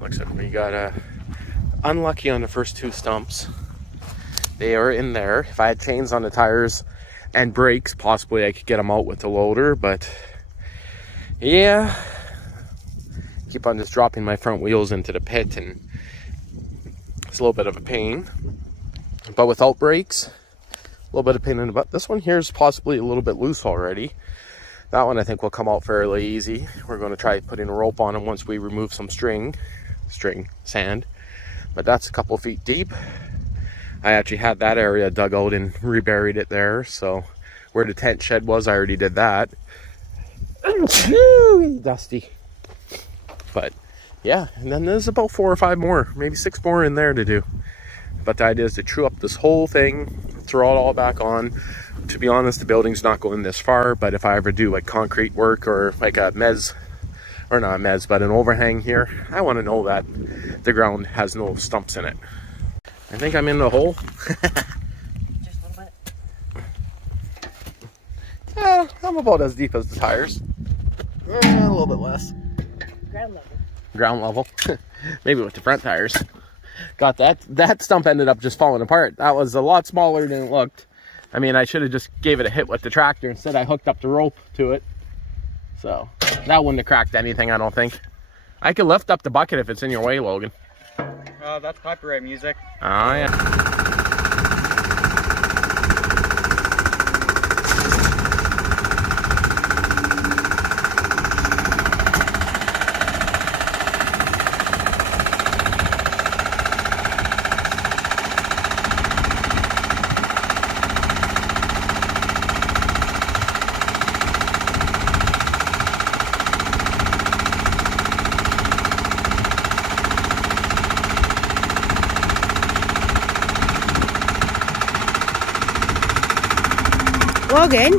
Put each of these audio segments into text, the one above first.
Looks like we got unlucky on the first two stumps. They are in there. If I had chains on the tires and brakes, possibly I could get them out with the loader, but yeah, keep on just dropping my front wheels into the pit, and it's a little bit of a pain. But without brakes, a little bit of pain in the butt. This one here is possibly a little bit loose already. That one I think will come out fairly easy. We're going to try putting a rope on them once we remove some sand. But that's a couple feet deep. I actually had that area dug out and reburied it there. So where the tent shed was, I already did that. Dusty. But yeah, and then there's about 4 or 5 more, maybe 6 more in there to do. But the idea is to true up this whole thing, throw it all back on. To be honest, the building's not going this far, but if I ever do like concrete work or like a mezz, or not a mezz, but an overhang here, I want to know that the ground has no stumps in it. I think I'm in the hole. Just a little bit. Yeah, I'm about as deep as the tires. A little bit less. Ground level. Ground level. Maybe with the front tires. Got that stump ended up just falling apart. That was a lot smaller than it looked. I mean, I should have just gave it a hit with the tractor. Instead, I hooked up the rope to it. So that wouldn't have cracked anything, I don't think. I could lift up the bucket if it's in your way, Logan. That's copyright music. Oh, yeah. Logan.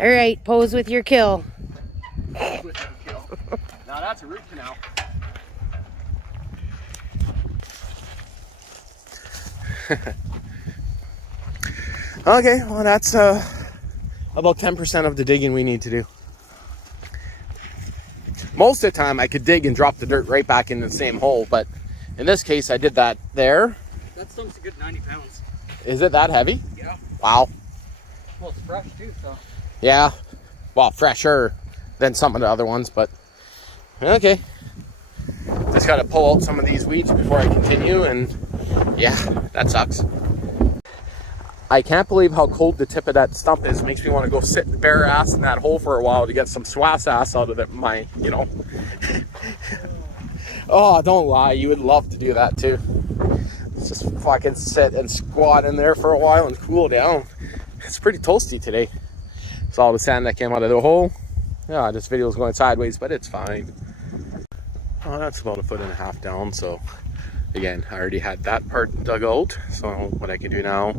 All right, pose with your kill. Now that's a root canal. Okay, well that's about 10% of the digging we need to do. Most of the time I could dig and drop the dirt right back in the same hole, but in this case I did that there. That stump's a good 90 pounds. Is it that heavy? Yeah. Wow. Well, it's fresh too, so. Yeah. Well, fresher than some of the other ones, but okay. Just got to pull out some of these weeds before I continue, and yeah, that sucks. I can't believe how cold the tip of that stump is. It makes me want to go sit bare ass in that hole for a while to get some swass ass out of it, you know. Oh, don't lie. You would love to do that too. Just fucking sit and squat in there for a while and cool down. It's pretty toasty today. It's all the sand that came out of the hole. Yeah, this video is going sideways, but it's fine. Oh, that's about 1.5 feet down, so again, I already had that part dug out. So what I can do now,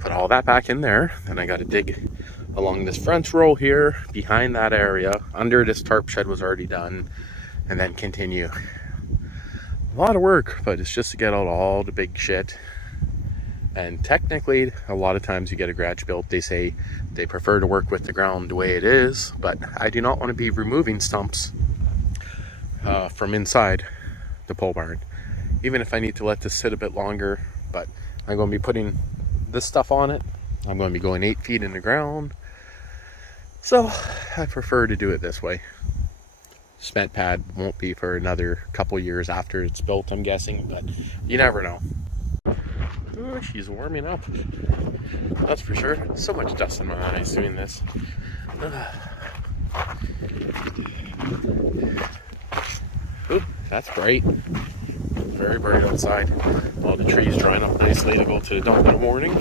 put all that back in there. Then I got to dig along this front row here, behind that area, under this tarp shed was already done, and then continue. A lot of work, but it's just to get out all the big shit. And technically, a lot of times you get a garage built, they say they prefer to work with the ground the way it is, but I do not want to be removing stumps from inside the pole barn. Even if I need to let this sit a bit longer, but I'm going to be putting this stuff on it. I'm going to be going 8 feet in the ground. So I prefer to do it this way. Cement pad won't be for another couple years after it's built, I'm guessing, but you never know. Oh, she's warming up. That's for sure. So much dust in my eyes doing this. Ooh, that's bright. Very bright outside. All the trees drying up nicely to go to the dump in the morning.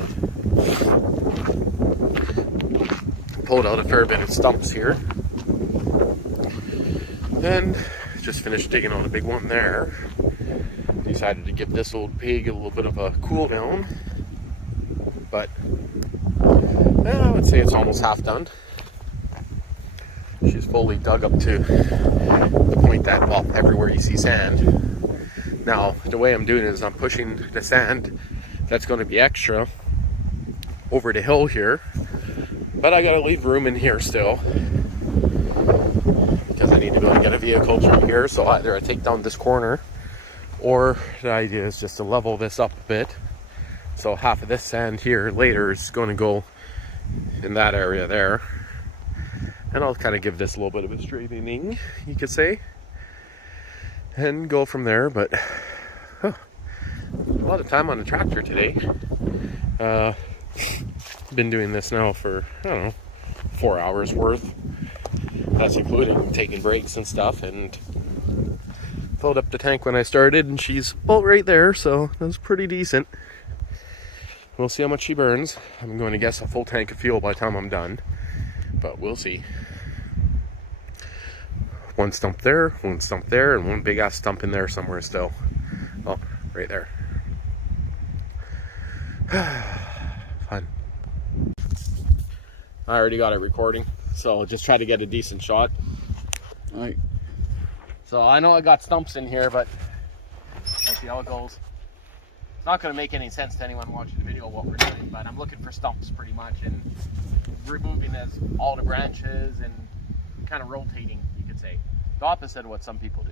Pulled out a fair bit of stumps here. And just finished digging on a big one there. Decided to give this old pig a little bit of a cool down. But I would say it's almost half done. She's fully dug up to the point that, well, everywhere you see sand. Now, the way I'm doing it is I'm pushing the sand that's going to be extra over the hill here. But I got to leave room in here still, because I need to be able to get a vehicle through here. So either I take down this corner, or the idea is just to level this up a bit. So half of this sand here later is going to go in that area there. And I'll kind of give this a little bit of a straightening, you could say, and go from there. But a lot of time on the tractor today. Been doing this now for, I don't know, 4 hours worth. That's including taking breaks and stuff, and filled up the tank when I started, and she's about right there, so that's pretty decent. We'll see how much she burns. I'm going to guess a full tank of fuel by the time I'm done, but we'll see. One stump there, and one big ass stump in there somewhere still. Oh, right there. Fun. I already got it recording, so just try to get a decent shot. All right. So I know I got stumps in here, but we'll see how it goes. It's not going to make any sense to anyone watching the video what we're doing, but I'm looking for stumps pretty much, and removing all the branches and kind of rotating, you could say. The opposite of what some people do.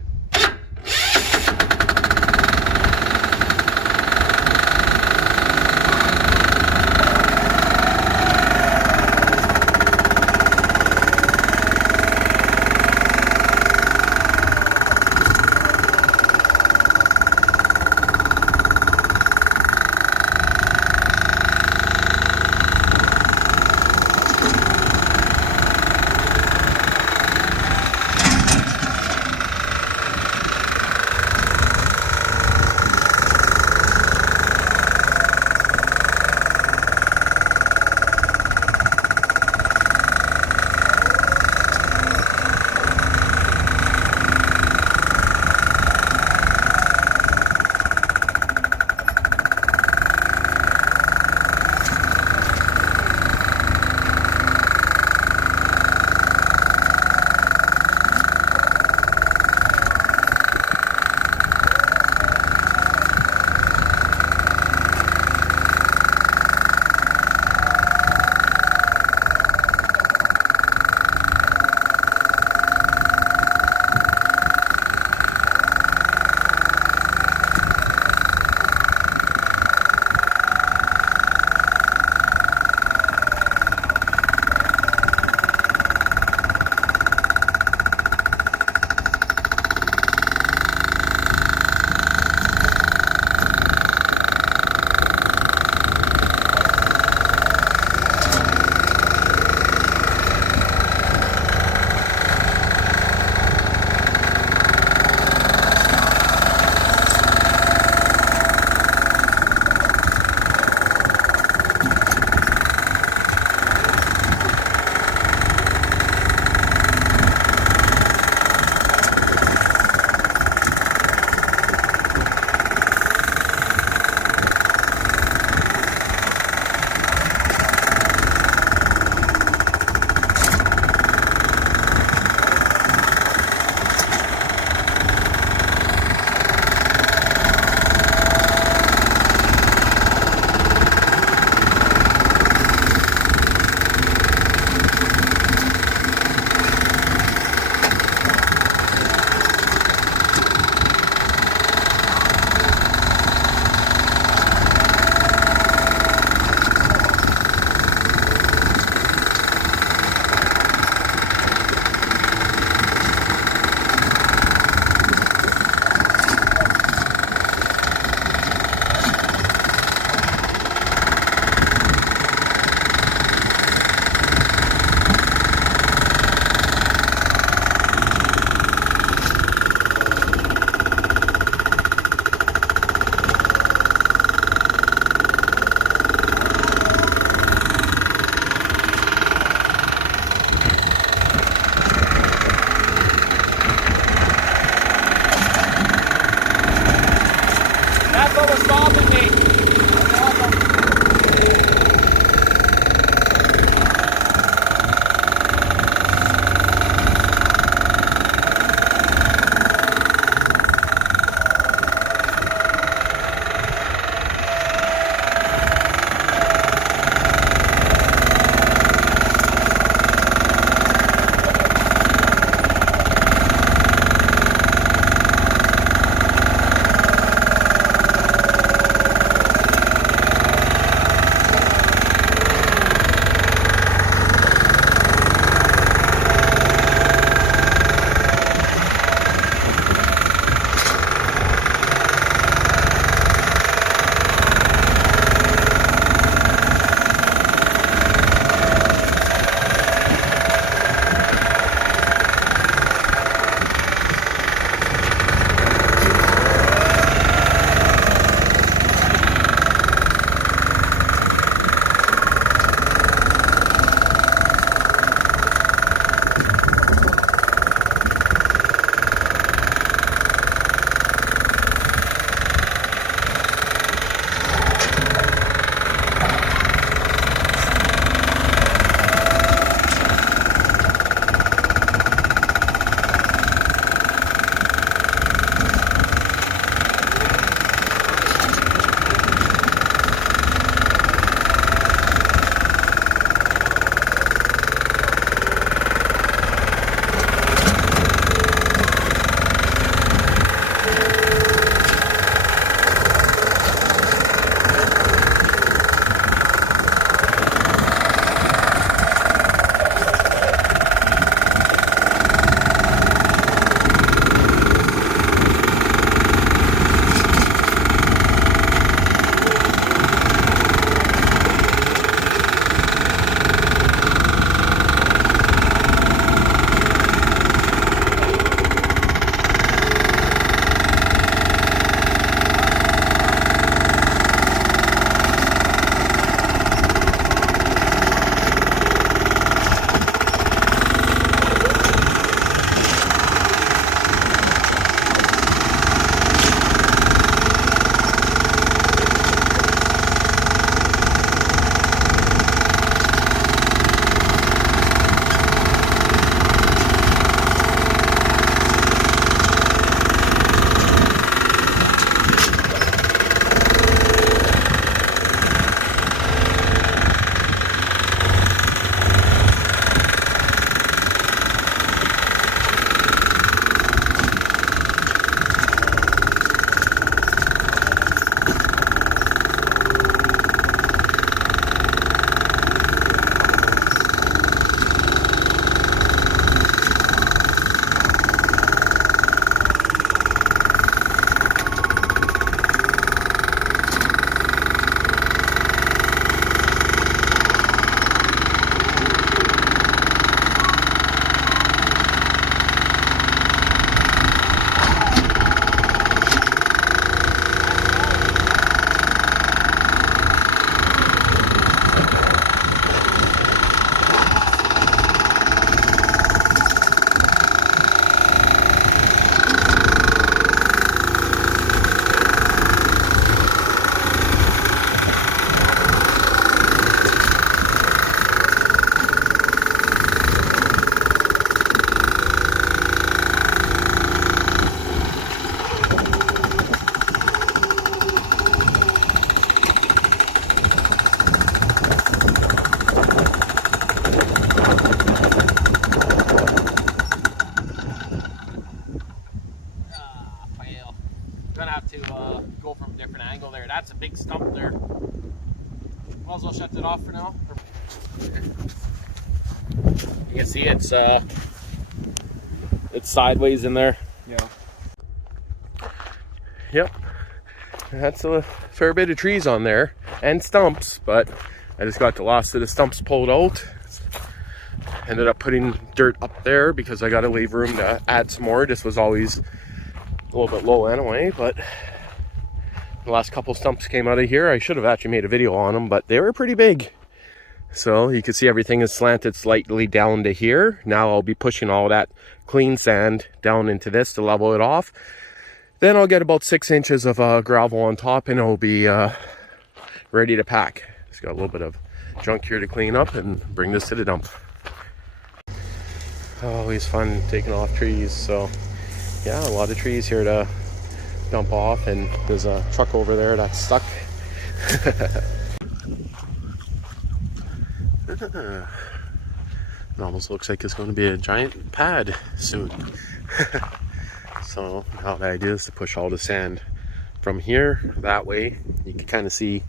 Might as well shut it off for now. You can see it's sideways in there. Yeah. Yep. That's a fair bit of trees on there and stumps, but I just got the last of the stumps pulled out. Ended up putting dirt up there because I got to leave room to add some more. This was always a little bit low anyway, but the last couple stumps came out of here. I should have actually made a video on them, but they were pretty big. So you can see everything is slanted slightly down to here. Now I'll be pushing all that clean sand down into this to level it off. Then I'll get about 6 inches of gravel on top and it'll be ready to pack. Just got a little bit of junk here to clean up and bring this to the dump. Always fun taking off trees. So yeah, a lot of trees here to dump off, and there's a truck over there that's stuck. It almost looks like it's going to be a giant pad soon. So now the idea is to push all the sand from here that way. You can kind of see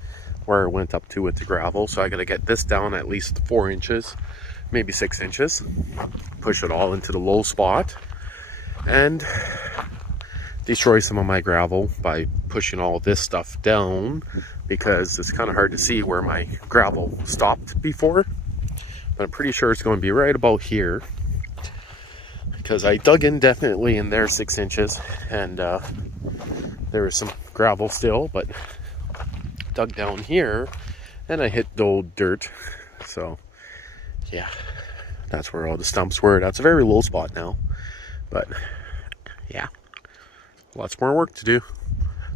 where it went up to with the gravel. So I got to get this down at least 4 inches, maybe 6 inches. Push it all into the low spot and destroy some of my gravel by pushing all this stuff down, because it's kind of hard to see where my gravel stopped before. But I'm pretty sure it's going to be right about here, because I dug in definitely in there 6 inches, and there was some gravel still, but dug down here and I hit the old dirt. So yeah, that's where all the stumps were. That's a very low spot now, but yeah, lots more work to do.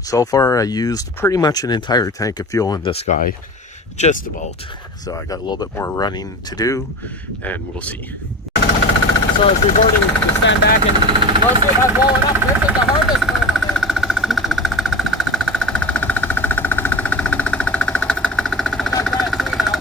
So far I used pretty much an entire tank of fuel in this guy, just about. So I got a little bit more running to do, and we'll see. So I was recording to stand back and mostly about blowing up. This is the hardest part of it. I got that tree now.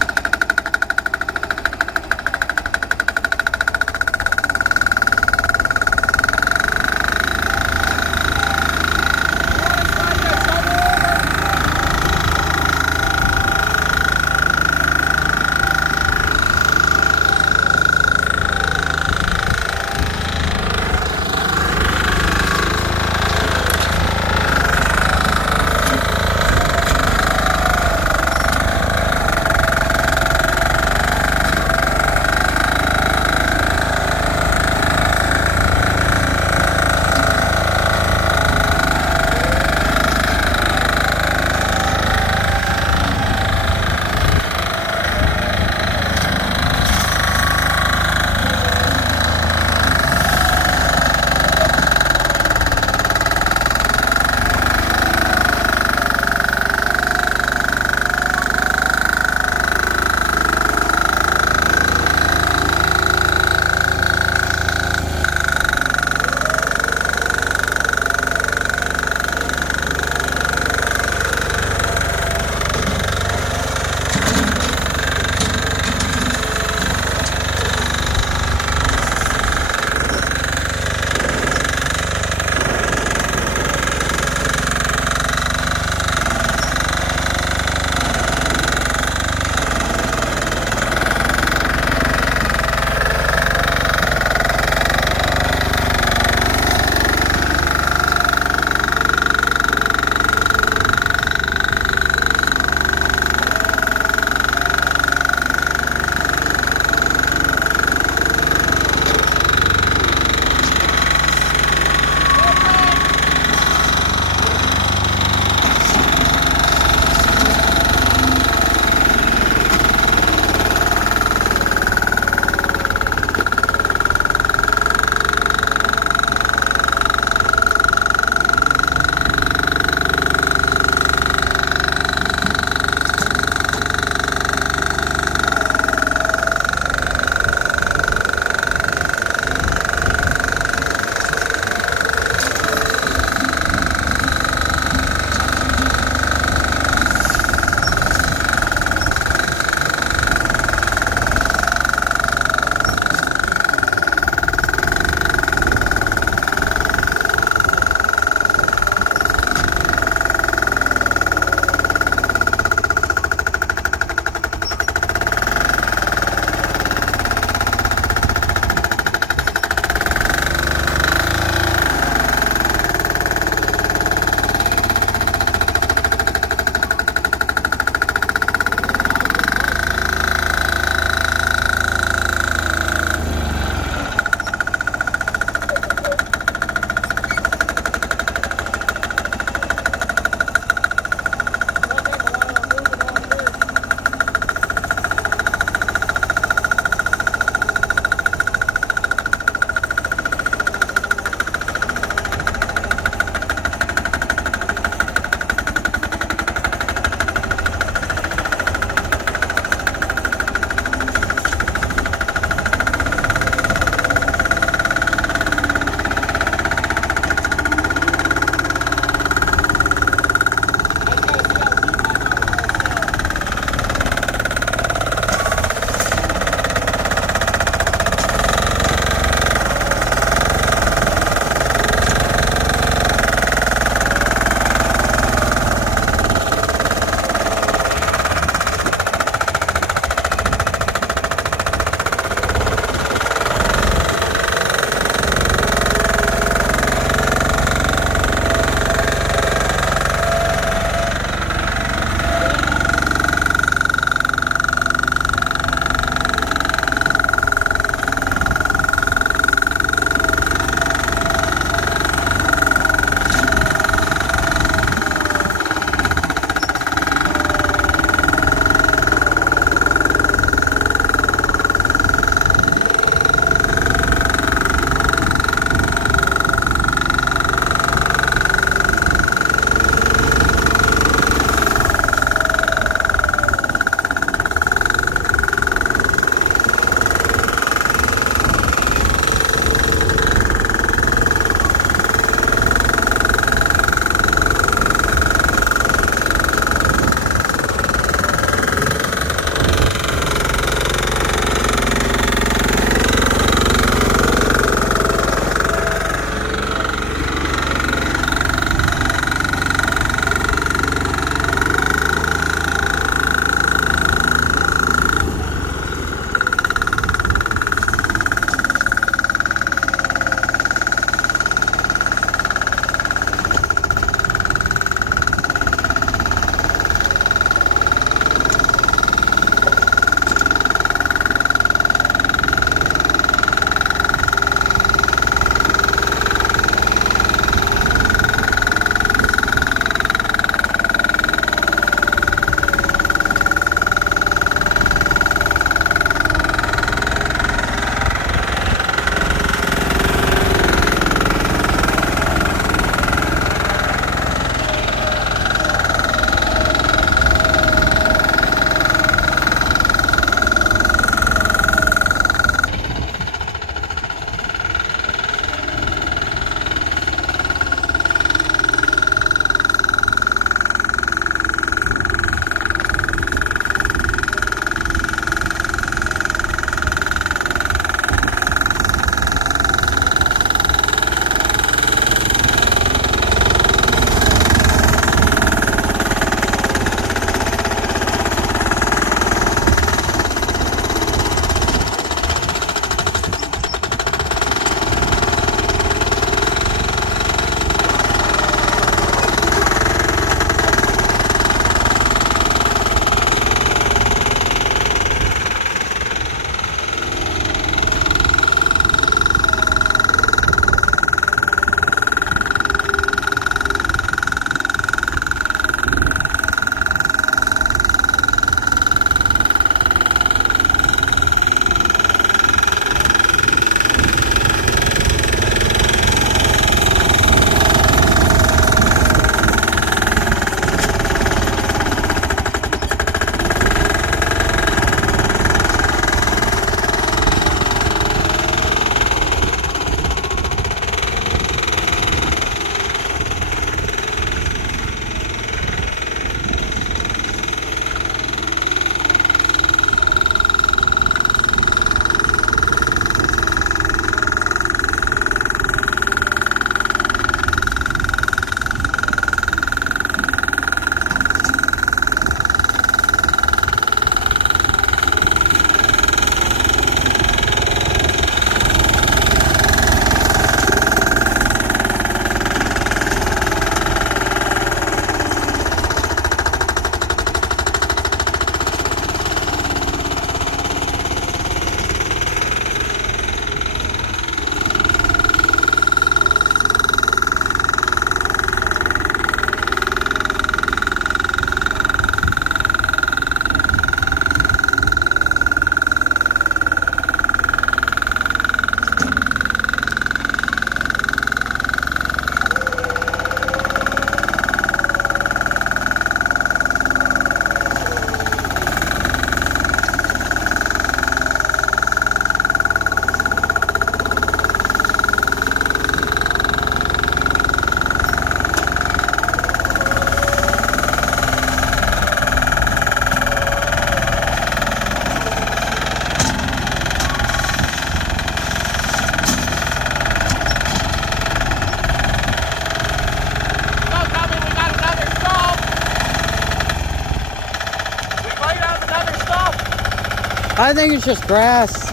I think it's just grass.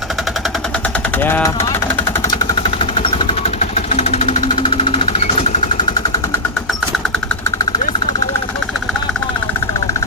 Yeah. This stuff I want to push into that pile, so.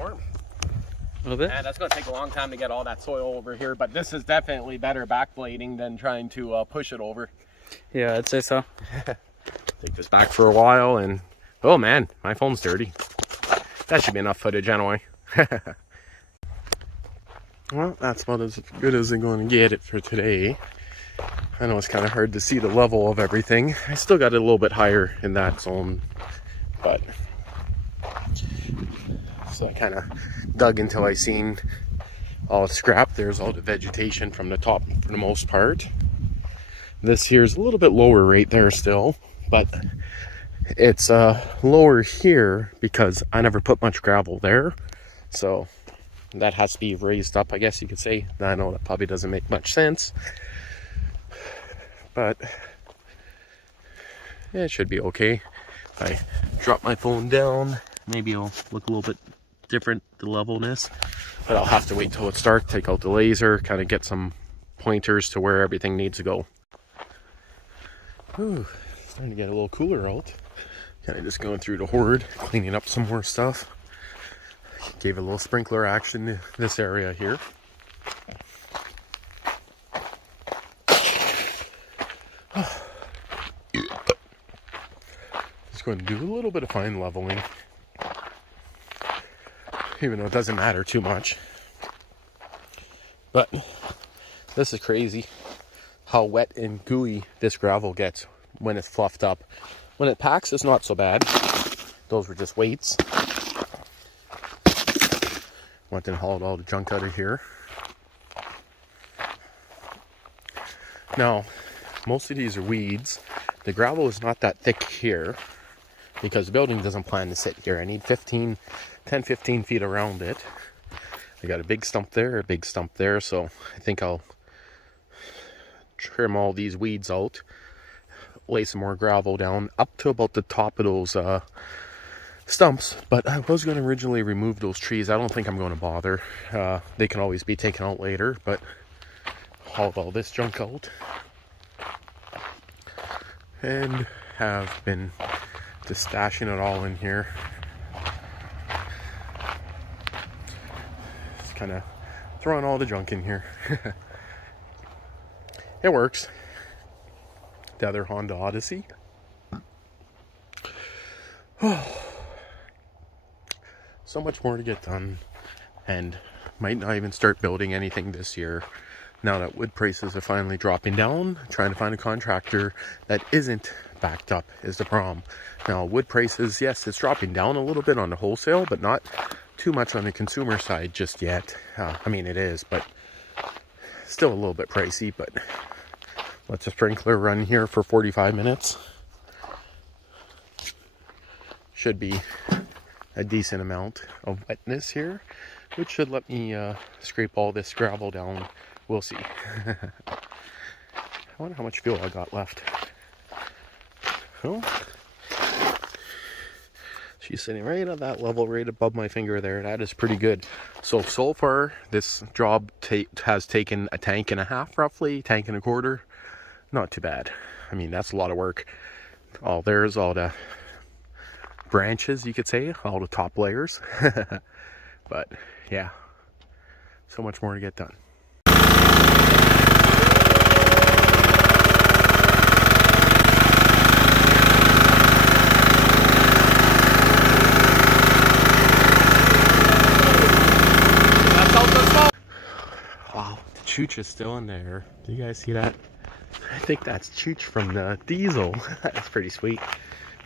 more. A little bit? And that's going to take a long time to get all that soil over here, but this is definitely better backblading than trying to push it over. Yeah, I'd say so. Take this back for a while, and oh man, my phone's dirty. That should be enough footage anyway. Well, that's about as good as I'm going to get it for today. I know it's kind of hard to see the level of everything. I still got it a little bit higher in that zone, but so I kind of dug until I seen all the scrap. There's all the vegetation from the top for the most part. This here's a little bit lower right there still, but it's lower here because I never put much gravel there, so that has to be raised up, I guess you could say. I know that probably doesn't make much sense, but yeah, it should be okay. If I drop my phone down, maybe it'll look a little bit different, the levelness, but I'll have to wait till it's dark, take out the laser, kind of get some pointers to where everything needs to go. Ooh, starting to get a little cooler out. Kind of just going through the horde, cleaning up some more stuff. Gave a little sprinkler action to this area here. Just going to do a little bit of fine leveling, even though it doesn't matter too much. But this is crazy how wet and gooey this gravel gets when it's fluffed up. When it packs, it's not so bad. Those were just weights. Went and hauled all the junk out of here. Now, most of these are weeds. The gravel is not that thick here because the building doesn't plan to sit here. I need 10, 15 feet around it. I got a big stump there, a big stump there, so I think I'll trim all these weeds out, lay some more gravel down up to about the top of those stumps. But I was going to originally remove those trees. I don't think I'm going to bother. They can always be taken out later, but haul all this junk out and have been just stashing it all in here. Just kind of throwing all the junk in here. It works. The other Honda Odyssey. So much more to get done, and might not even start building anything this year now that wood prices are finally dropping down. Trying to find a contractor that isn't backed up is the problem. Now wood prices, yes, it's dropping down a little bit on the wholesale, but not too much on the consumer side just yet. I mean, it is, but still a little bit pricey. But let's a sprinkler run here for 45 minutes. Should be a decent amount of wetness here, which should let me scrape all this gravel down. We'll see. I wonder how much fuel I got left. Well, she's sitting right at that level, right above my finger there. That is pretty good. So far, this job has taken a tank and a half, roughly, tank and a quarter. Not too bad. I mean, that's a lot of work. There's all the branches, you could say, all the top layers. But yeah, so much more to get done. Wow, the chooch is still in there. Do you guys see that? I think that's chooch from the diesel. That's pretty sweet.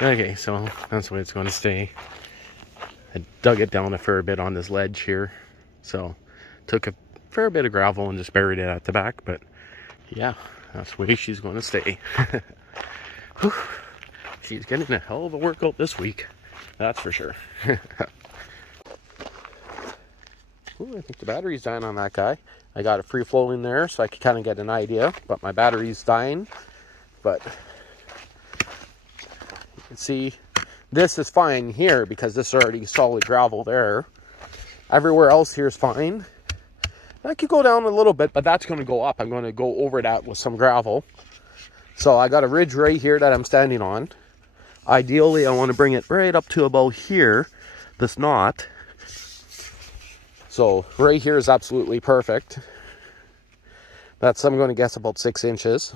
Okay, so that's where it's going to stay. I dug it down a fair bit on this ledge here, so took a fair bit of gravel and just buried it at the back. But yeah, that's where she's going to stay. She's getting a hell of a workout this week, that's for sure. Ooh, I think the battery's dying on that guy. I got it free flowing there so I could kind of get an idea, but my battery's dying. But you can see this is fine here because this is already solid gravel there. Everywhere else here is fine. I could go down a little bit, but that's going to go up. I'm going to go over that with some gravel. So I got a ridge right here that I'm standing on. Ideally, I want to bring it right up to about here, this knot. So right here is absolutely perfect. That's, I'm going to guess, about 6 inches.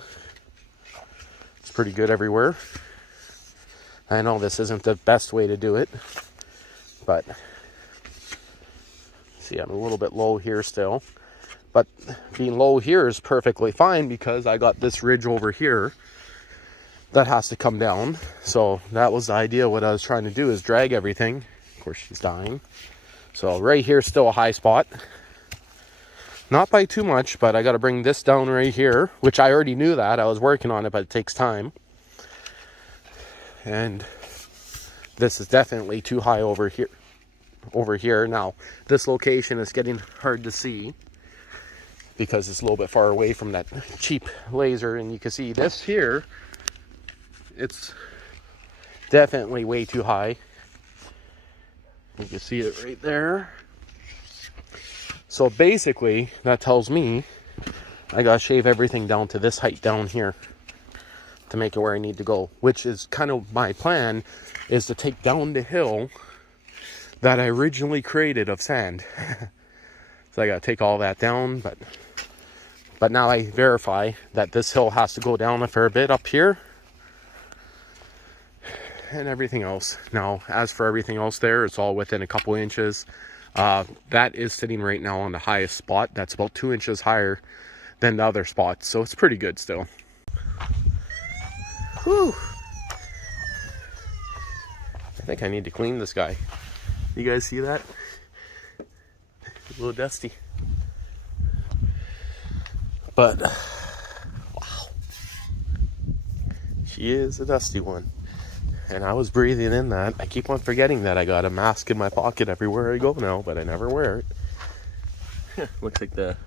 It's pretty good everywhere. I know this isn't the best way to do it, but see, I'm a little bit low here still. But being low here is perfectly fine because I got this ridge over here that has to come down. So that was the idea. What I was trying to do is drag everything. Of course, she's dying. So right here is still a high spot. Not by too much, but I got to bring this down right here, which I already knew that. I was working on it, but it takes time. And this is definitely too high over here. Now, this location is getting hard to see because it's a little bit far away from that cheap laser, and you can see this here, it's definitely way too high. You can see it right there. So basically, that tells me I gotta shave everything down to this height down here to make it where I need to go, which is kind of my plan, is to take down the hill that I originally created of sand. So I gotta take all that down, but now I verify that this hill has to go down a fair bit up here and everything else. Now, as for everything else there, it's all within a couple inches. That is sitting right now on the highest spot. That's about 2 inches higher than the other spots, so it's pretty good still. Whew. I think I need to clean this guy. You guys see that? A little dusty. But, wow. She is a dusty one. And I was breathing in that. I keep on forgetting that I got a mask in my pocket everywhere I go now, but I never wear it. Looks like the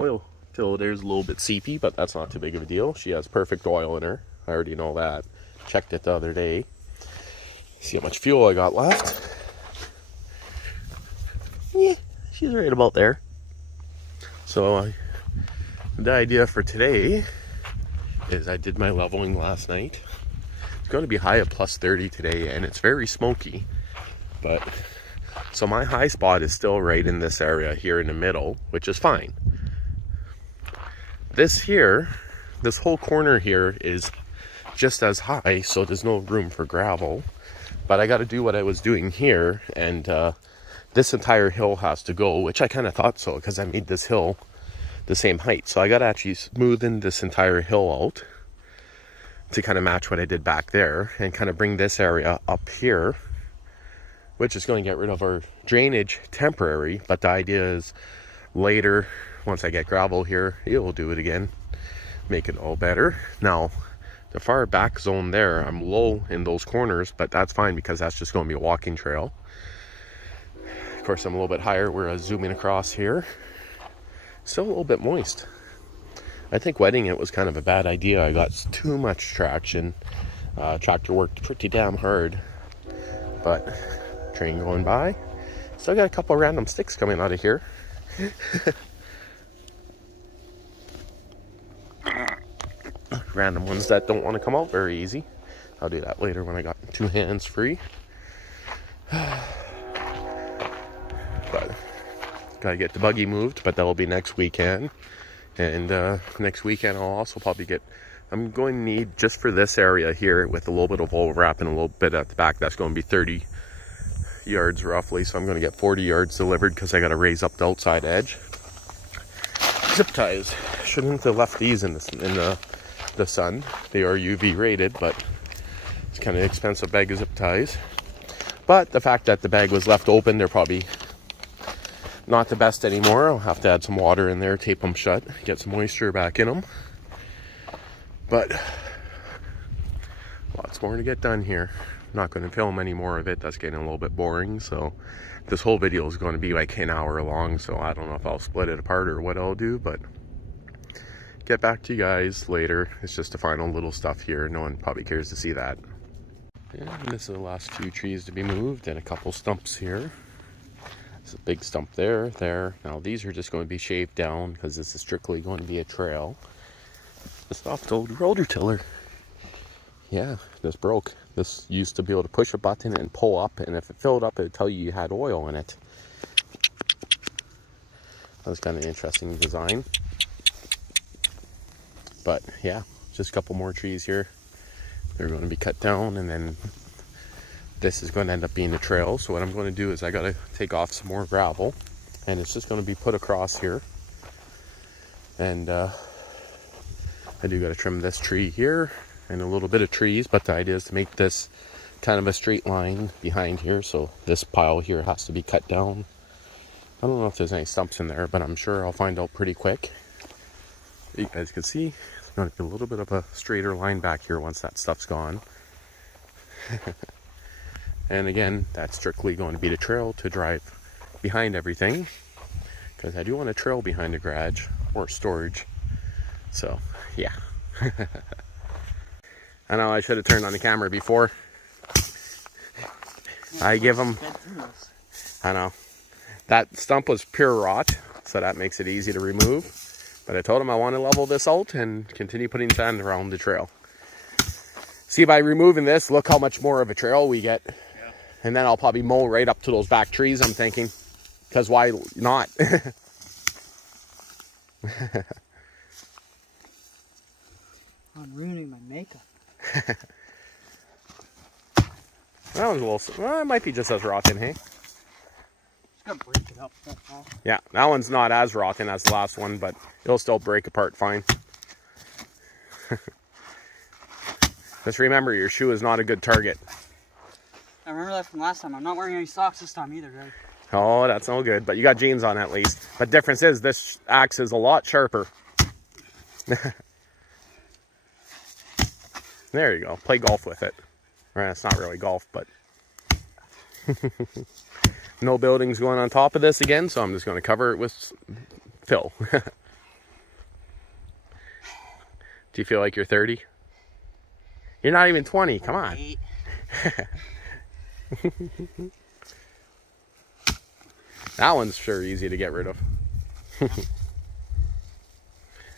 oil till there's a little bit seepy, but that's not too big of a deal. She has perfect oil in her. I already know that. Checked it the other day. See how much fuel I got left. Yeah, she's right about there. So the idea for today is I did my leveling last night. It's going to be high of plus 30 today, and it's very smoky. But so my high spot is still right in this area here in the middle, which is fine. This here, this whole corner here is just as high, so there's no room for gravel. But I got to do what I was doing here, and this entire hill has to go, which I kind of thought so because I made this hill the same height. So I got to actually smoothen this entire hill out to kind of match what I did back there and kind of bring this area up here, which is going to get rid of our drainage temporary. But the idea is later, once I get gravel here, it will do it again, make it all better. Now, the far back zone there, I'm low in those corners, but that's fine because that's just going to be a walking trail. Of course, I'm a little bit higher where I was zooming across here. Still a little bit moist. I think wetting it was kind of a bad idea. I got too much traction. Tractor worked pretty damn hard. But train going by. Still got a couple random sticks coming out of here. Random ones that don't want to come out very easy. I'll do that later when I got 2 hands free. But gotta get the buggy moved, but that'll be next weekend. And next weekend I'll also probably get, I'm going to need, just for this area here with a little bit of overwrap and a little bit at the back, that's going to be 30 yards roughly. So I'm going to get 40 yards delivered because I got to raise up the outside edge. Zip ties. Shouldn't have left these in the sun. They are UV rated, but it's kind of expensive bag of zip ties. But the fact that the bag was left open, they're probably not the best anymore. I'll have to add some water in there, tape them shut, get some moisture back in them. But lots more to get done here. I'm not going to film any more of it. That's getting a little bit boring. So this whole video is going to be like an hour long. So I don't know if I'll split it apart or what I'll do, but get back to you guys later. It's just the final little stuff here. No one probably cares to see that. And this is the last few trees to be moved and a couple stumps here. There's a big stump there. Now these are just going to be shaved down because this is strictly going to be a trail. The soft old rotor tiller. Yeah, this broke. This used to be able to push a button and pull up, and if it filled up, it would tell you you had oil in it. That's kind of an interesting design. But yeah, just a couple more trees here. They're going to be cut down, and then this is going to end up being a trail. So what I'm going to do is I got to take off some more gravel, and it's just going to be put across here. And I do got to trim this tree here and a little bit of trees, but the idea is to make this kind of a straight line behind here. So this pile here has to be cut down. I don't know if there's any stumps in there, but I'm sure I'll find out pretty quick. You guys can see it's going to be a little bit of a straighter line back here once that stuff's gone. And again, that's strictly going to be the trail to drive behind everything, because I do want a trail behind the garage or storage. So yeah. I know I should have turned on the camera before. I give them, I know, that stump was pure rot, so that makes it easy to remove. But I told him I want to level this out and continue putting sand around the trail. See, by removing this, look how much more of a trail we get. Yeah. And then I'll probably mow right up to those back trees, I'm thinking. Because why not? I'm ruining my makeup. That one's a little, well, it might be just as rotten, hey? Just gotta break it up, that's all. Yeah, that one's not as rotten as the last one, but it'll still break apart fine. Just remember, your shoe is not a good target. I remember that from last time. I'm not wearing any socks this time either, guys. Oh, that's no good, but you got jeans on at least. But difference is, this axe is a lot sharper. There you go, play golf with it. Well, it's not really golf, but... No buildings going on top of this again, so I'm just going to cover it with fill. Do you feel like you're 30? You're not even 20, come on. That one's sure easy to get rid of.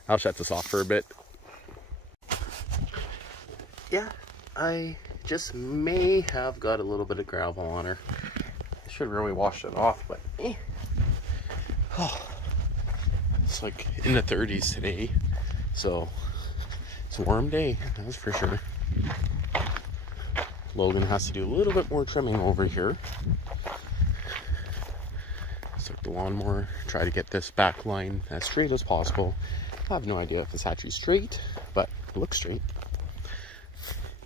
I'll shut this off for a bit. Yeah, I just may have got a little bit of gravel on her. I should really wash it off, but oh, it's like in the 30s today, so it's a warm day, that's for sure. Logan has to do a little bit more trimming over here. Start the lawnmower, try to get this back line as straight as possible. I have no idea if it's actually straight, but it looks straight.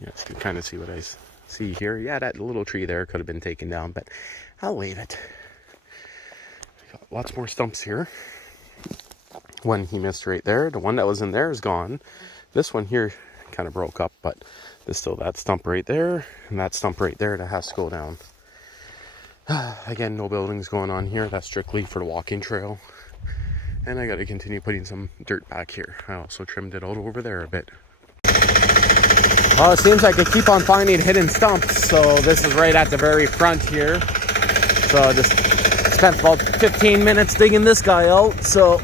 You guys can kind of see what I see here. Yeah, that little tree there could have been taken down, but I'll leave it. Got lots more stumps here. One he missed right there. The one that was in there is gone. This one here kind of broke up, but there's still that stump right there and that stump right there that has to go down. Again, no buildings going on here. That's strictly for the walking trail. And I got to continue putting some dirt back here. I also trimmed it out over there a bit. Well, it seems like I keep on finding hidden stumps. So this is right at the very front here. So I just spent about 15 minutes digging this guy out. So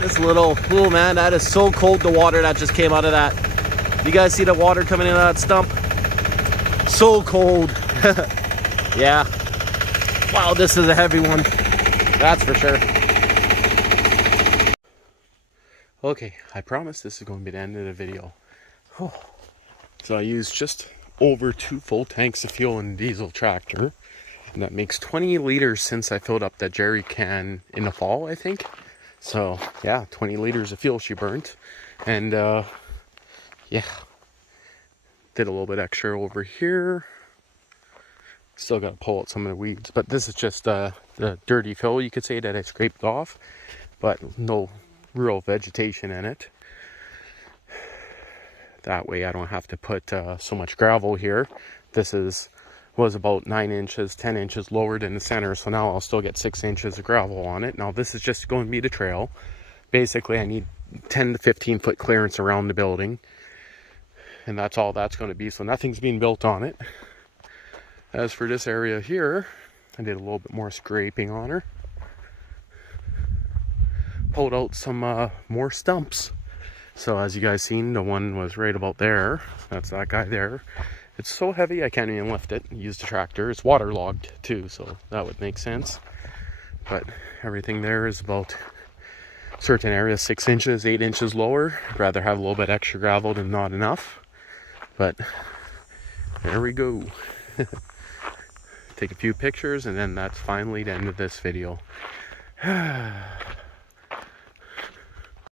this little, oh man, that is so cold, the water that just came out of that. You guys see the water coming in out of that stump? So cold. Yeah. Wow, this is a heavy one. That's for sure. Okay, I promise this is going to be the end of the video. Oh. So I used just over 2 full tanks of fuel in the diesel tractor. And that makes 20 liters since I filled up that jerry can in the fall, I think. So yeah, 20 liters of fuel she burnt. And yeah, did a little bit extra over here. Still got to pull out some of the weeds, but this is just the dirty fill, you could say, that I scraped off, but no real vegetation in it. That way I don't have to put so much gravel here. This was about 9 inches, 10 inches lower than the center, so now I'll still get 6 inches of gravel on it. Now this is just going to be the trail. Basically I need 10 to 15 foot clearance around the building, and that's all that's going to be, so nothing's being built on it. As for this area here, I did a little bit more scraping on her. Pulled out some more stumps. So as you guys seen, the one was right about there. That's that guy there. It's so heavy I can't even lift it. Use the tractor. It's waterlogged too, so that would make sense. But everything there is about certain areas 6 inches, 8 inches lower. I'd rather have a little bit extra gravel than not enough. But there we go. Take a few pictures and then that's finally the end of this video.